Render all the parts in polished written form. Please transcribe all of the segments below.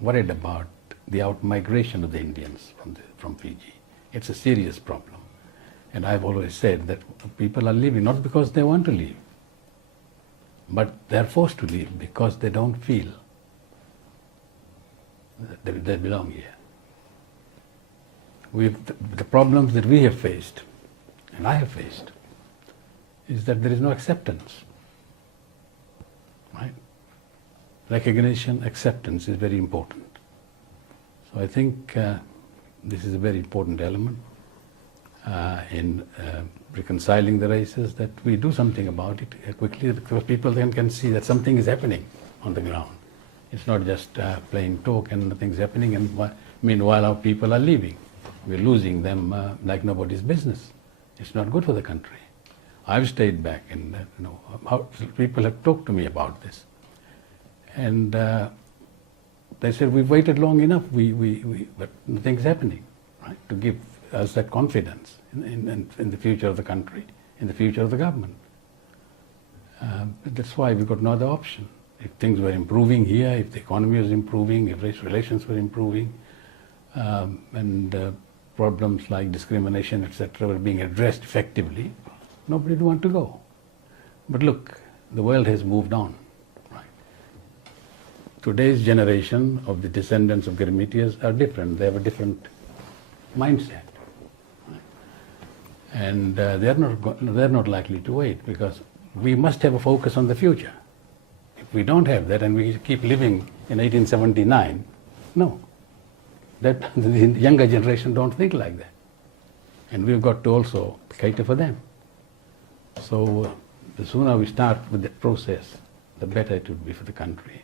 worried about the out-migration of the Indians from Fiji. It's a serious problem. And I've always said that people are leaving not because they want to leave, but they're forced to leave because they don't feel that they belong here. The problems that we have faced, and I have faced, is that there is no acceptance. Right? Recognition, acceptance is very important. So I think this is a very important element in reconciling the races, that we do something about it quickly, because people then can see that something is happening on the ground. It's not just plain talk and nothing's happening, and meanwhile our people are leaving. We're losing them like nobody's business. It's not good for the country. I've stayed back, and people have talked to me about this, and they said we've waited long enough. But nothing's happening, right? To give us that confidence in the future of the country, in the future of the government. That's why we've got no other option. If things were improving here, if the economy was improving, if race relations were improving, and problems like discrimination, etc., were being addressed effectively, nobody would want to go. But look, the world has moved on. Right? Today's generation of the descendants of Girmitias are different. They have a different mindset. Right? And they're not likely to wait, because we must have a focus on the future. If we don't have that and we keep living in 1879, no. That the younger generation don't think like that. And we've got to also cater for them. So the sooner we start with that process, the better it would be for the country.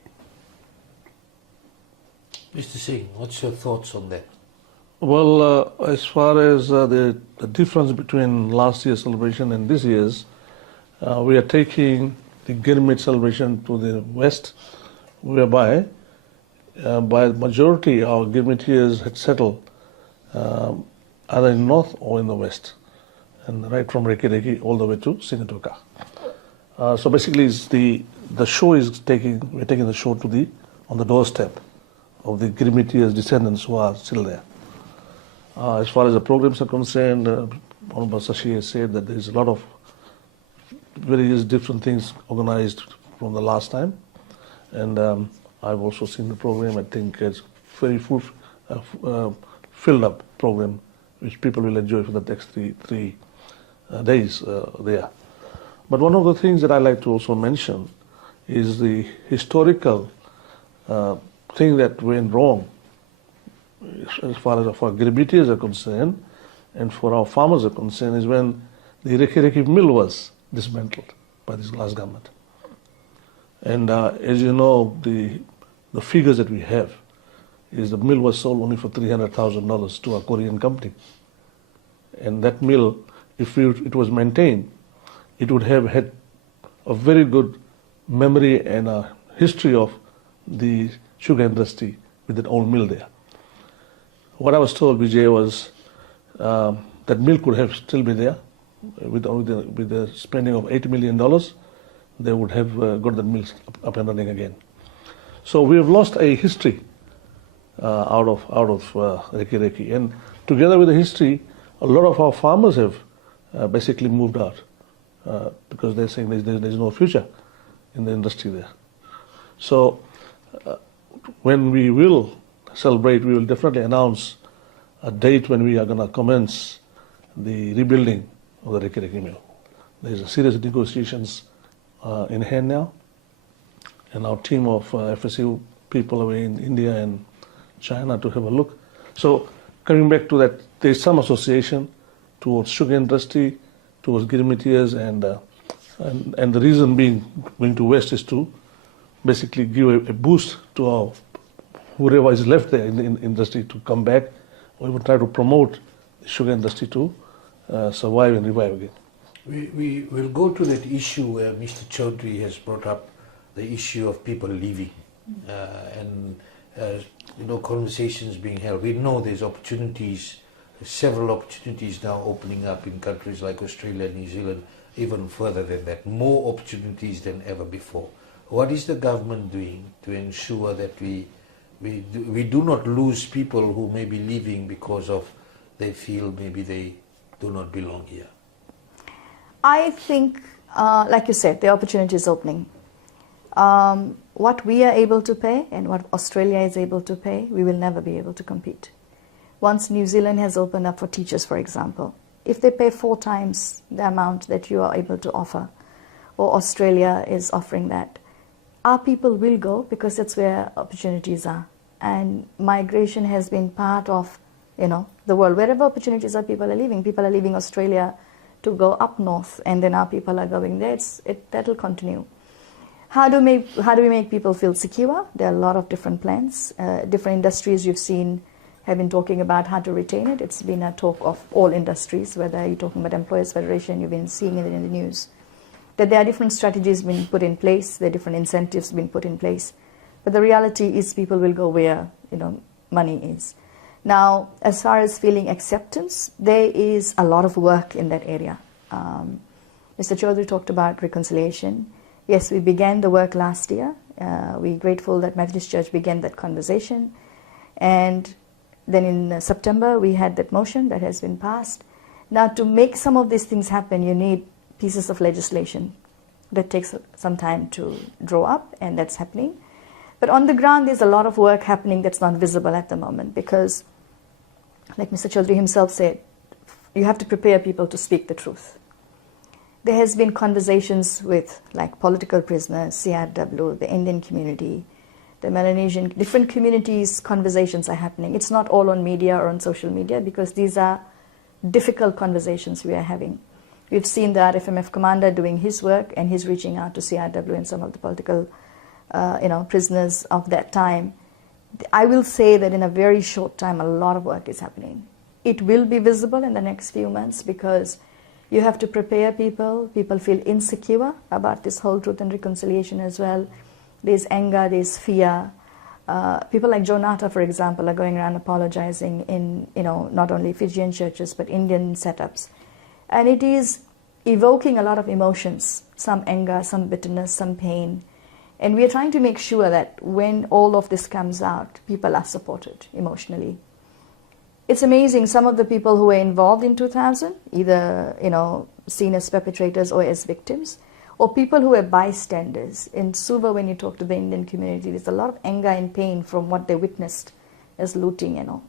Mr. Singh, what's your thoughts on that? Well, as far as the difference between last year's celebration and this year's, we are taking the Girmit celebration to the west, whereby by the majority our Girmitias had settled either in north or in the west, and right from Reki Reki all the way to Singatoka. So basically, the show is we're taking the show on the doorstep of the Girmitias descendants who are still there. As far as the programs are concerned, Honorable Sashi has said that there is a lot of various different things organized from the last time, and I've also seen the program. I think it's very filled up program, which people will enjoy for the next three days there. But one of the things that I like to also mention is the historical thing that went wrong as far as our Girmitias are concerned and for our farmers are concerned, is when the Reki Reki mill was dismantled by this last government. And as you know, the figures that we have is the mill was sold only for $300,000 to a Korean company. And that mill, if it was maintained, it would have had a very good memory and a history of the sugar industry with that old mill there. What I was told, Vijay, was that mill could have still been there. With the spending of $80 million, they would have got the mills up and running again. So we have lost a history out of Reki Reki, and together with the history, a lot of our farmers have basically moved out because they're saying there's no future in the industry there. So when we will celebrate, we will definitely announce a date when we are going to commence the rebuilding of the Reki Reki mill. There's a serious negotiations in hand now, and our team of FSU people away in India and China to have a look. So coming back to that, there's some association towards sugar industry, towards Girmitias, and the reason being going to West is to basically give a boost to our whoever is left there in the industry to come back, or even try to promote the sugar industry to survive and revive again. We will go to that issue where Mr. Chaudhry has brought up the issue of people leaving and conversations being held. We know there's opportunities, several opportunities now opening up in countries like Australia, New Zealand, even further than that, more opportunities than ever before. What is the government doing to ensure that we we do not lose people who may be leaving because of they feel maybe they do not belong here. I think, like you said, the opportunity is opening. What we are able to pay and what Australia is able to pay, we will never be able to compete. Once New Zealand has opened up for teachers, for example, if they pay 4 times the amount that you are able to offer, or Australia is offering that, our people will go because that's where opportunities are. And migration has been part of, the world. Wherever opportunities are, people are leaving. People are leaving Australia to go up north, and then our people are going there. That will continue. How do we make people feel secure? There are a lot of different plans. Different industries you've seen have been talking about how to retain it. It's been a talk of all industries, whether you're talking about Employers Federation, you've been seeing it in the news, that there are different strategies being put in place, there are different incentives being put in place. But the reality is people will go where money is. Now, as far as feeling acceptance, there is a lot of work in that area. Mr. Chaudhry talked about reconciliation. Yes, we began the work last year. We're grateful that Methodist Church began that conversation. And then in September, we had that motion that has been passed. Now, to make some of these things happen, you need pieces of legislation. That takes some time to draw up, and that's happening. But on the ground, there's a lot of work happening that's not visible at the moment because, like Mr. Chaudhry himself said, you have to prepare people to speak the truth. There has been conversations with political prisoners, CRW, the Indian community, the Melanesian, different communities, conversations are happening. It's not all on media or on social media because these are difficult conversations we are having. We've seen the RFMF commander doing his work and he's reaching out to CRW and some of the political prisoners of that time. I will say that in a very short time, a lot of work is happening. It will be visible in the next few months because you have to prepare people. People feel insecure about this whole truth and reconciliation as well. There's anger, there's fear. People like Joe Nata, for example, are going around apologizing in, not only Fijian churches, but Indian setups. And it is evoking a lot of emotions, some anger, some bitterness, some pain. And we are trying to make sure that when all of this comes out, people are supported emotionally. It's amazing, some of the people who were involved in 2000, either, seen as perpetrators or as victims, or people who were bystanders. In Suva, when you talk to the Indian community, there's a lot of anger and pain from what they witnessed as looting and all.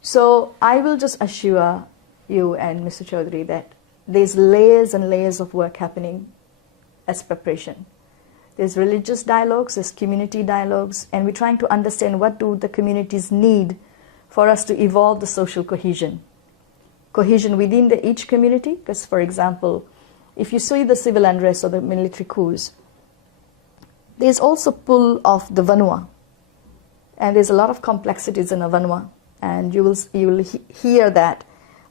So I will just assure you and Mr. Chaudhry that there's layers and layers of work happening as preparation. There's religious dialogues, there's community dialogues, and we're trying to understand what do the communities need for us to evolve the social cohesion. Cohesion within each community, because for example, if you see the civil unrest or the military coups, there's also pull of the Vanua. And there's a lot of complexities in a Vanua. And you will hear that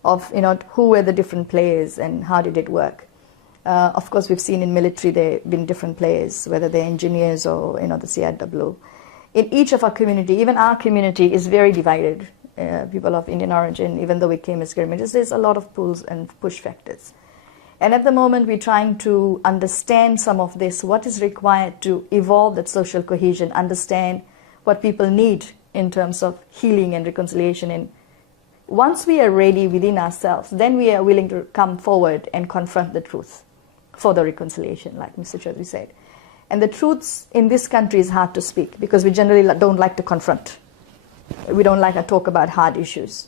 of who were the different players and how did it work. Of course, we've seen in military there have been different players, whether they're engineers or the CRW. In each of our community, even our community is very divided. People of Indian origin, even though we came as skirmishers, there's a lot of pulls and push factors. And at the moment, we're trying to understand some of this, what is required to evolve that social cohesion, understand what people need in terms of healing and reconciliation. And once we are ready within ourselves, then we are willing to come forward and confront the truth for the reconciliation, like Mr. Chaudhry said. And the truths in this country is hard to speak because we generally don't like to confront. We don't like to talk about hard issues.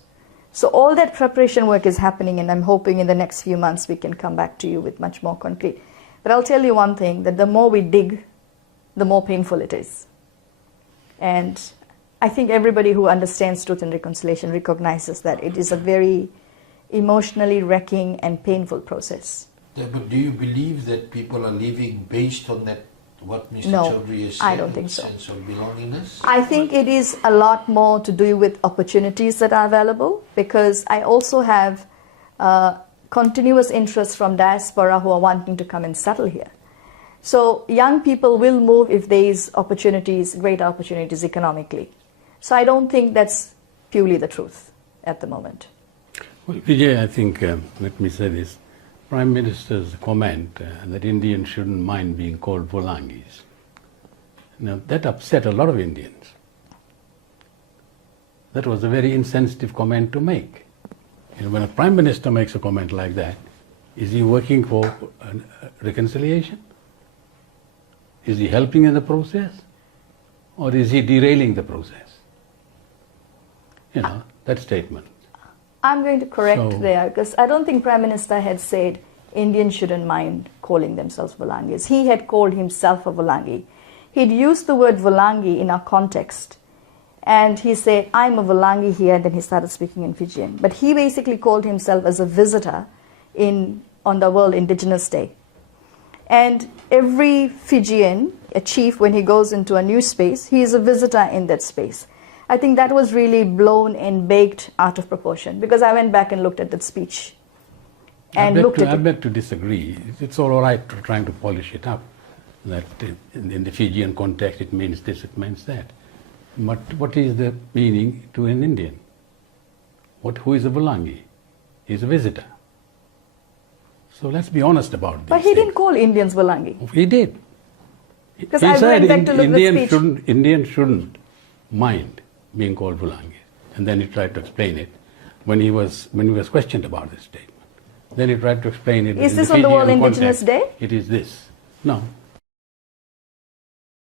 So all that preparation work is happening, and I'm hoping in the next few months we can come back to you with much more concrete. But I'll tell you one thing, that the more we dig, the more painful it is. And I think everybody who understands truth and reconciliation recognizes that it is a very emotionally wrecking and painful process. Yeah, but do you believe that people are leaving based on that, what Mr. No, Chaudhry is saying? I don't think so. Sense of belongingness? I think it is a lot more to do with opportunities that are available, because I also have continuous interest from diaspora who are wanting to come and settle here. So young people will move if there is opportunities, great opportunities economically. So I don't think that's purely the truth at the moment. Well, Vijay, I think, let me say this, Prime Minister's comment that Indians shouldn't mind being called Volangis. Now, that upset a lot of Indians. That was a very insensitive comment to make. You know, when a Prime Minister makes a comment like that, is he working for reconciliation? Is he helping in the process? Or is he derailing the process? You know, that statement. I'm going to correct So- there, because I don't think Prime Minister had said Indians shouldn't mind calling themselves Volangis. He had called himself a Volangi. He'd used the word Volangi in our context. And he said, I'm a Volangi here, and then he started speaking in Fijian. But he basically called himself as a visitor on the World Indigenous Day. And every Fijian, a chief, when he goes into a new space, he is a visitor in that space. I think that was really blown and baked out of proportion, because I went back and looked at that speech. And looked at I it. beg to disagree. It's all right to trying to polish it up. That in the Fijian context it means this, it means that. But what is the meaning to an Indian? Who is a Volangi? He's a visitor. So let's be honest about this. But he didn't call Indians Volangi. He did. Because He I said went back to look at the speech. Indians shouldn't mind being called Volangi. And then he tried to explain it when he was questioned about this statement. Then he tried to explain it. Is in this the on the Fijian World Indigenous context. Day? It is this. No,